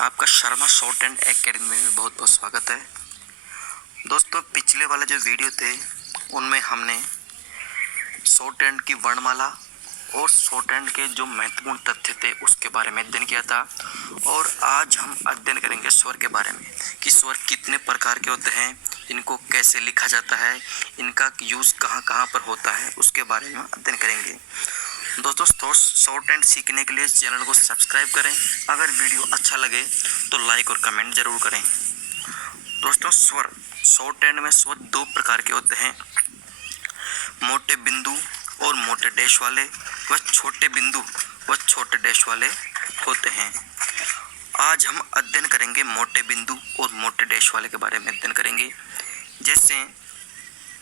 आपका Sharma short and academy में बहुत बहुत स्वागत है। दोस्तों, पिछले वाले जो वीडियो थे उनमें हमने शॉर्ट एंड की वर्णमाला और शॉर्ट एंड के जो महत्वपूर्ण तथ्य थे उसके बारे में अध्ययन किया था। और आज हम अध्ययन करेंगे स्वर के बारे में कि स्वर कितने प्रकार के होते हैं, इनको कैसे लिखा जाता है, इनका यूज़ कहाँ कहाँ पर होता है, उसके बारे में अध्ययन करेंगे। दोस्तों, शॉर्ट एंड सीखने के लिए चैनल को सब्सक्राइब करें। अगर वीडियो अच्छा लगे तो लाइक और कमेंट जरूर करें। दोस्तों, स्वर शॉर्ट एंड में स्वर दो प्रकार के होते हैं, मोटे बिंदु और मोटे डैश वाले, व छोटे बिंदु व छोटे डैश वाले होते हैं। आज हम अध्ययन करेंगे मोटे बिंदु और मोटे डैश वाले के बारे में अध्ययन करेंगे। जैसे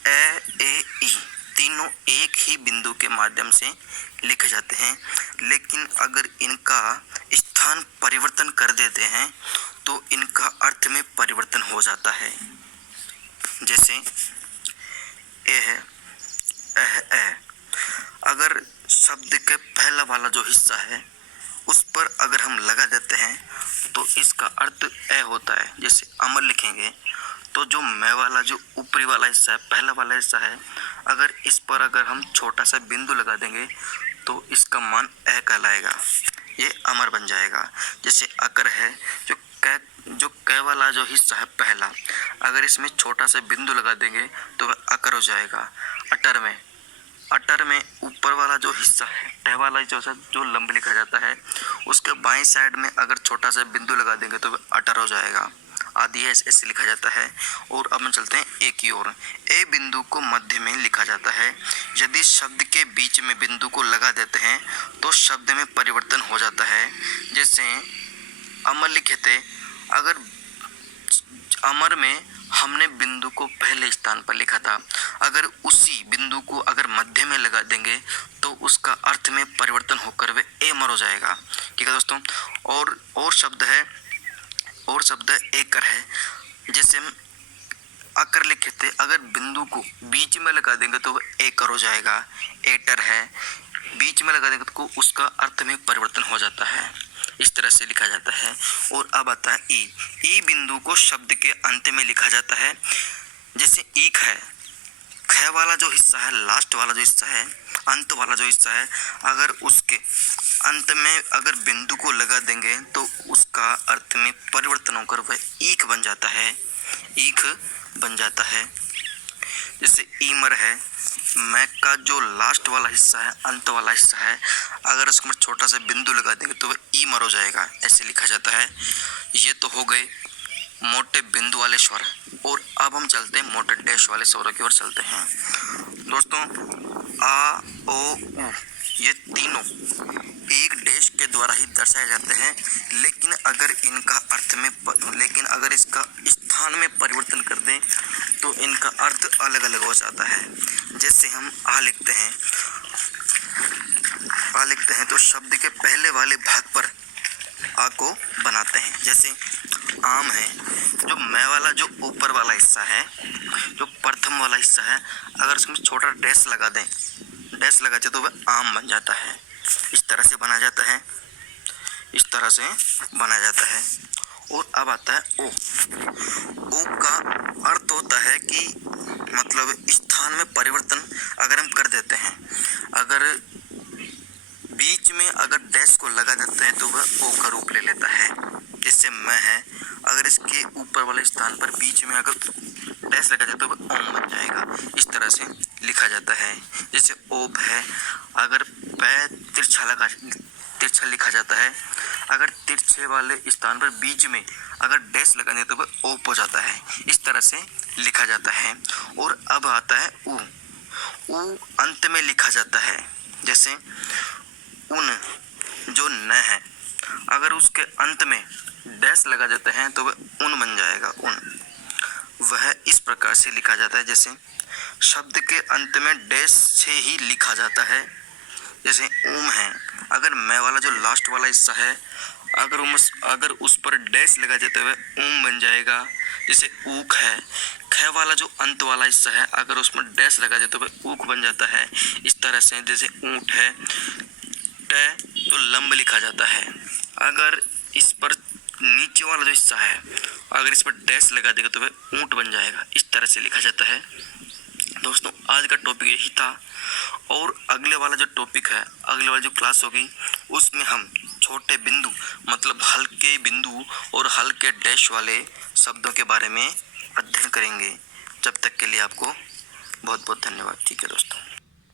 ए ई तीनों एक ही बिंदु के माध्यम से लिखे जाते हैं, लेकिन अगर इनका स्थान परिवर्तन कर देते हैं तो इनका अर्थ में परिवर्तन हो जाता है। जैसे अगर शब्द के पहला वाला जो हिस्सा है उस पर अगर हम लगा देते हैं तो इसका अर्थ ए होता है। जैसे अमर लिखेंगे तो जो मैं वाला जो ऊपरी वाला हिस्सा है, पहला वाला हिस्सा है, अगर इस पर अगर हम छोटा सा बिंदु लगा देंगे तो इसका मान ए कहलाएगा, ये अमर बन जाएगा। जैसे अकर है, जो क वाला जो हिस्सा है पहला, अगर इसमें छोटा सा बिंदु लगा देंगे तो वह अकर हो जाएगा। अटर में ऊपर वाला जो हिस्सा है, ट वाला जो लंब लिखा जाता है, उसके बाईं साइड में अगर छोटा सा बिंदु लगा देंगे तो वह अटर हो जाएगा। आदि ऐसे लिखा जाता है। और अब हम चलते हैं ए की ओर। ए बिंदु को मध्य में लिखा जाता है। यदि शब्द के बीच में बिंदु को लगा देते हैं तो शब्द में परिवर्तन हो जाता है। जैसे अमर लिखे थे, अगर अमर में हमने बिंदु को पहले स्थान पर लिखा था, अगर उसी बिंदु को अगर मध्य में लगा देंगे तो उसका अर्थ में परिवर्तन होकर वे ए अमर हो जाएगा। ठीक है दोस्तों। और शब्द एकर है। जैसे हम अकर लिखे थे, अगर बिंदु को बीच में लगा देंगे तो वह एकर हो जाएगा। एटर है, बीच में लगा देंगे तो उसका अर्थ में परिवर्तन हो जाता है। इस तरह से लिखा जाता है। और अब आता है ई बिंदु को शब्द के अंत में लिखा जाता है। जैसे ईख है, ख वाला जो हिस्सा है, लास्ट वाला जो हिस्सा है, अंत वाला जो हिस्सा है, अगर उसके अंत में अगर बिंदु को लगा देंगे तो उसका अर्थ में परिवर्तन होकर वह ईख बन जाता है, ईख बन जाता है। जैसे ईमर है, मैं का जो लास्ट वाला हिस्सा है, अंत वाला हिस्सा है, अगर उसमें छोटा सा बिंदु लगा देंगे तो वह ईमर हो जाएगा, ऐसे लिखा जाता है। ये तो हो गए मोटे बिंदु वाले स्वर। और अब हम चलते हैं मोटे डैश वाले स्वरों की ओर चलते हैं। दोस्तों, आ ओ उ ये तीनों एक डैश के द्वारा ही दर्शाए जाते हैं, लेकिन अगर इसका स्थान में परिवर्तन कर दें तो इनका अर्थ अलग अलग हो जाता है। जैसे हम आ लिखते हैं तो शब्द के पहले वाले भाग पर आ को बनाते हैं। जैसे आम है, जो मैं वाला जो ऊपर वाला हिस्सा है, जो प्रथम वाला हिस्सा है, अगर उसमें छोटा डैश लगा दें तो वह आम बन जाता है। इस तरह से बनाया जाता है। और अब आता है ओ का अर्थ होता है कि मतलब स्थान में परिवर्तन अगर हम कर देते हैं, अगर बीच में अगर डैश को लगा देते हैं तो वह ओ का रूप ले लेता है। जैसे मैं है, अगर इसके ऊपर वाले स्थान पर बीच में अगर डैश लगा जाए तो वह ओम बन जाएगा। इस तरह से लिखा जाता है। जैसे ओप है, अगर पै तिरछा लिखा जाता है, अगर तिरछे वाले स्थान पर बीच में अगर डैश लगा दें तो वह ओप हो जाता है। इस तरह से लिखा जाता है। और अब आता है उ अंत में लिखा जाता है। जैसे उन जो न है, अगर उसके अंत में डैश लगा देते हैं तो वह उन बन जाएगा, उन। वह इस प्रकार से लिखा जाता है। जैसे शब्द के अंत में डैश से ही लिखा जाता है। जैसे ऊम है, अगर मैं वाला जो लास्ट वाला हिस्सा है, अगर उस पर डैश लगा देते हुए ऊम बन जाएगा। जैसे ऊख है, ख वाला जो अंत वाला हिस्सा है, अगर उसमें डैश लगा देते हुए ऊख बन जाता है। इस तरह से जैसे ऊंट है, ट जो लंब लिखा जाता है, अगर इस पर नीचे वाला जो हिस्सा है अगर इस पर डैश लगा देगा तो वह ऊंट बन जाएगा। इस तरह से लिखा जाता है। दोस्तों आज का टॉपिक यही था और अगले वाला जो टॉपिक है, अगले वाली जो क्लास होगी उसमें हम छोटे बिंदु मतलब हल्के बिंदु और हल्के डैश वाले शब्दों के बारे में अध्ययन करेंगे। जब तक के लिए आपको बहुत बहुत धन्यवाद। ठीक है दोस्तों।